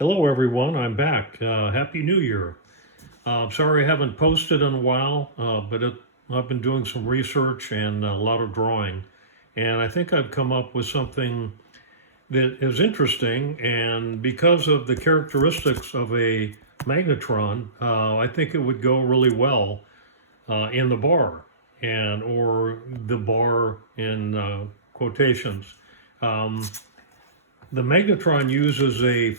Hello, everyone. I'm back. Happy New Year. Sorry I haven't posted in a while, but I've been doing some research and a lot of drawing. And I think I've come up with something that is interesting. And because of the characteristics of a magnetron, I think it would go really well in the bar and or the bar in quotations. Um, the magnetron uses a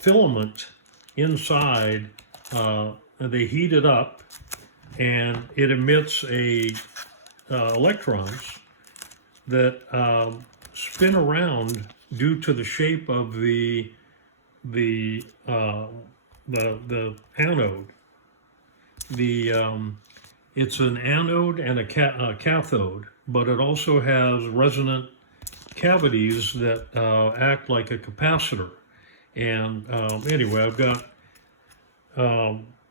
filament inside. They heat it up, and it emits electrons that spin around due to the shape of the anode. The It's an anode and a cathode, but it also has resonant cavities that act like a capacitor. And anyway, I've got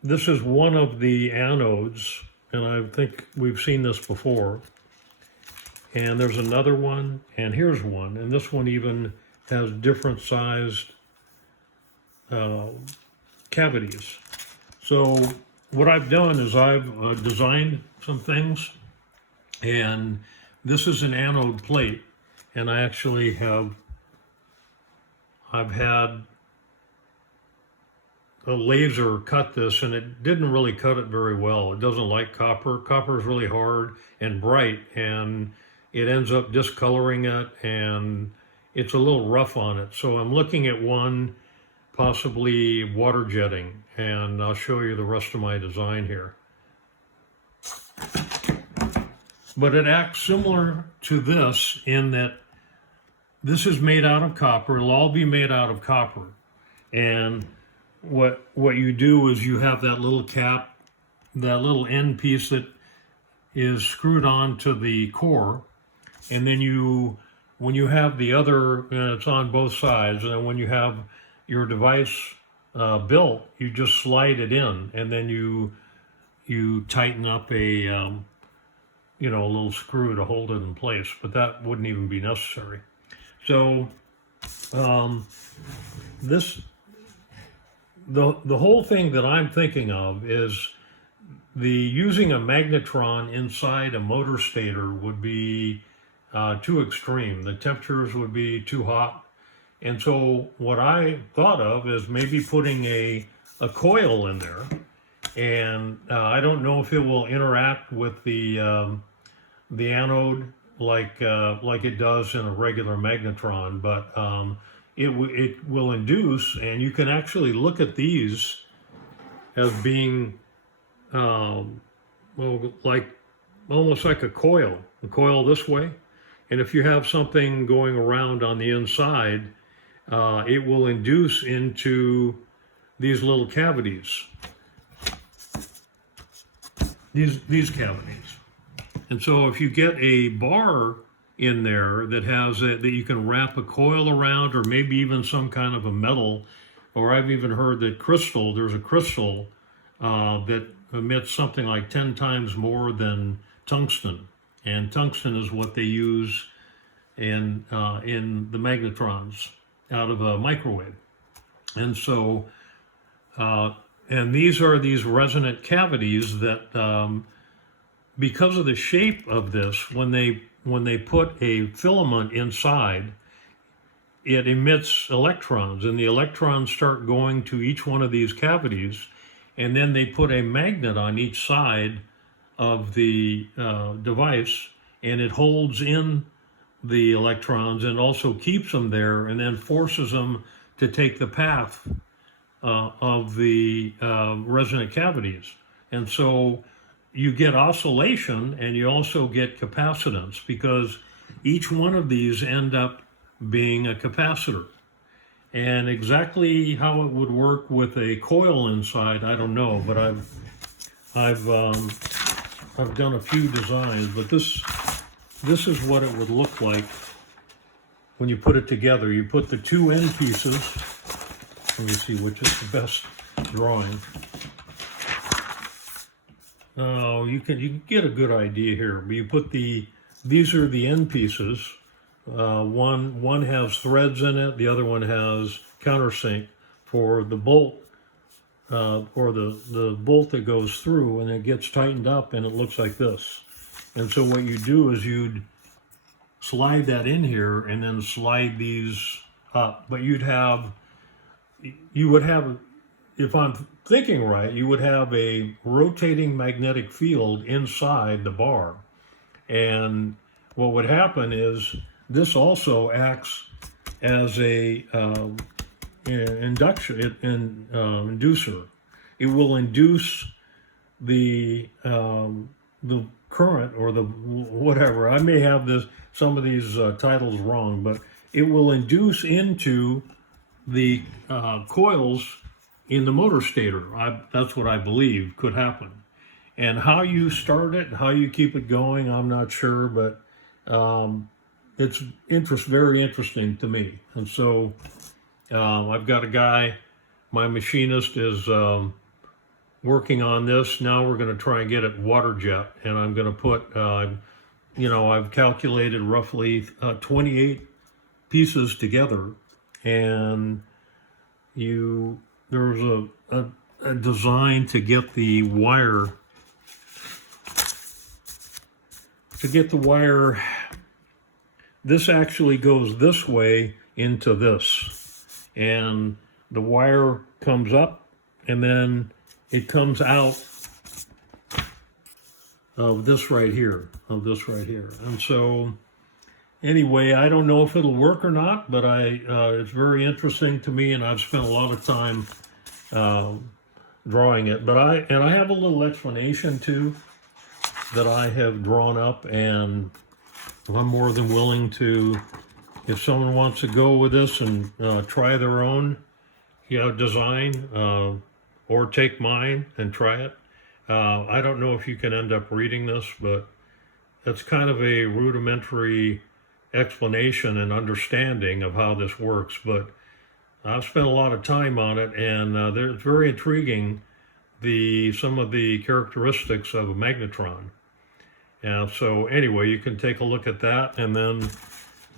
this is one of the anodes, and I think we've seen this before. And there's another one, and here's one, and this one even has different sized cavities. So what I've done is I've designed some things, and this is an anode plate, and I've had a laser cut this, and it didn't really cut it very well. It doesn't like copper. Copper is really hard and bright, and it ends up discoloring it, and it's a little rough on it. So I'm looking at one possibly water jetting, and I'll show you the rest of my design here. But it acts similar to this in that this is made out of copper. It'll all be made out of copper. And what you do is you have that little cap, that little end piece that is screwed on to the core, and then when you have the other, it's on both sides, and then when you have your device built, you just slide it in, and then you tighten up a little screw to hold it in place, but that wouldn't even be necessary. So the whole thing that I'm thinking of is using a magnetron inside a motor stator would be too extreme. The temperatures would be too hot. And so what I thought of is maybe putting a coil in there. And I don't know if it will interact with the anode like it does in a regular magnetron, but it will induce, and you can actually look at these as being like almost like a coil this way. And if you have something going around on the inside, it will induce into these little cavities, these cavities. And so if you get a bar in there that has that you can wrap a coil around, or maybe even some kind of a metal, or I've even heard that there's a crystal that emits something like 10 times more than tungsten. And tungsten is what they use in the magnetrons out of a microwave. And so, and these are these resonant cavities that, because of the shape of this, when they put a filament inside, it emits electrons, and the electrons start going to each one of these cavities, and then they put a magnet on each side of the device, and it holds in the electrons and also keeps them there, and then forces them to take the path of the resonant cavities. And so you get oscillation, and you also get capacitance, because each one of these end up being a capacitor. And exactly how it would work with a coil inside, I don't know, but I've done a few designs, but this is what it would look like when you put it together. You put the two end pieces. Let me see which is the best drawing. Oh, you can get a good idea here. You put these are the end pieces. One has threads in it. The other one has countersink for the bolt, or the bolt that goes through, and it gets tightened up and it looks like this. And so what you do is you'd slide that in here and then slide these up. But you would have, if I'm thinking right, you would have a rotating magnetic field inside the bar. And what would happen is this also acts as a inducer. It will induce the current, or the whatever. I may have some of these titles wrong, but it will induce into the coils in the motor stator. That's what I believe could happen. And how you start it, how you keep it going, I'm not sure, but it's very interesting to me. And so I've got a guy, my machinist is working on this. Now we're going to try and get it water jet, and I'm going to put, I've calculated roughly 28 pieces together, and there's a design to get the wire. This actually goes this way into this, and the wire comes up, and then it comes out of this right here, And so anyway, I don't know if it'll work or not, but it's very interesting to me, and I've spent a lot of time drawing it. But I have a little explanation too that I have drawn up, and I'm more than willing to, if someone wants to go with this and try their own design, or take mine and try it. I don't know if you can end up reading this, but it's kind of a rudimentary explanation and understanding of how this works. But I've spent a lot of time on it, and it's very intriguing, some of the characteristics of a magnetron. And so anyway, you can take a look at that. And then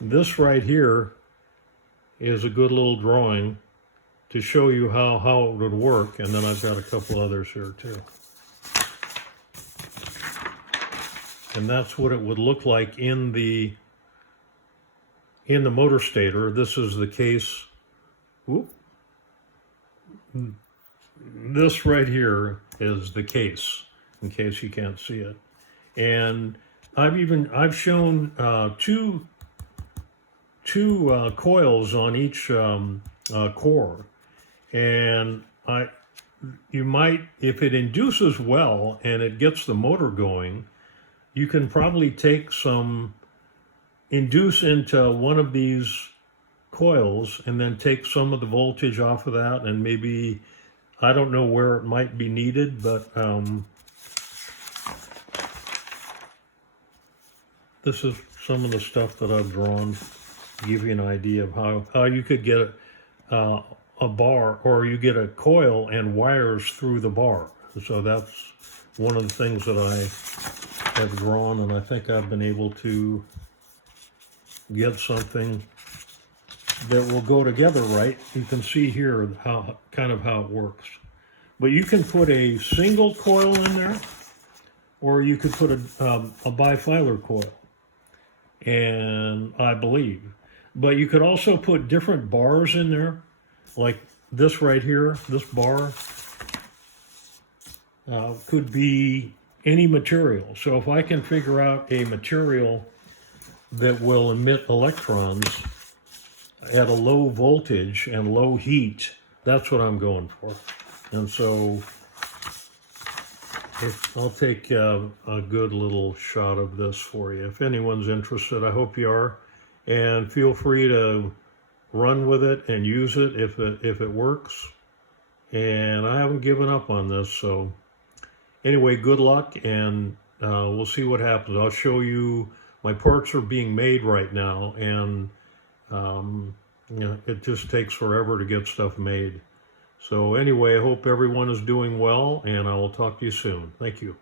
this right here is a good little drawing to show you how it would work. And then I've got a couple others here too. And that's what it would look like in the motor stator. This is the case. Whoop. This right here is the case, in case you can't see it. And I've shown two coils on each core, and you might, if it induces well and it gets the motor going, you can probably take induce into one of these coils and then take some of the voltage off of that, and maybe, I don't know where it might be needed, but this is some of the stuff that I've drawn to give you an idea of how you could get a bar, or you get a coil and wires through the bar. So that's one of the things that I have drawn, and I think I've been able to get something that will go together right. You can see here how it works. But you can put a single coil in there, or you could put a bifilar coil, and I believe. But you could also put different bars in there, like this right here, this bar could be any material. So if I can figure out a material that will emit electrons at a low voltage and low heat, that's what I'm going for. And so I'll take a good little shot of this for you. If anyone's interested, I hope you are. And feel free to run with it and use it if it works. And I haven't given up on this. So anyway, good luck, and we'll see what happens. I'll show you, my parts are being made right now, and it just takes forever to get stuff made. So anyway, I hope everyone is doing well, and I will talk to you soon. Thank you.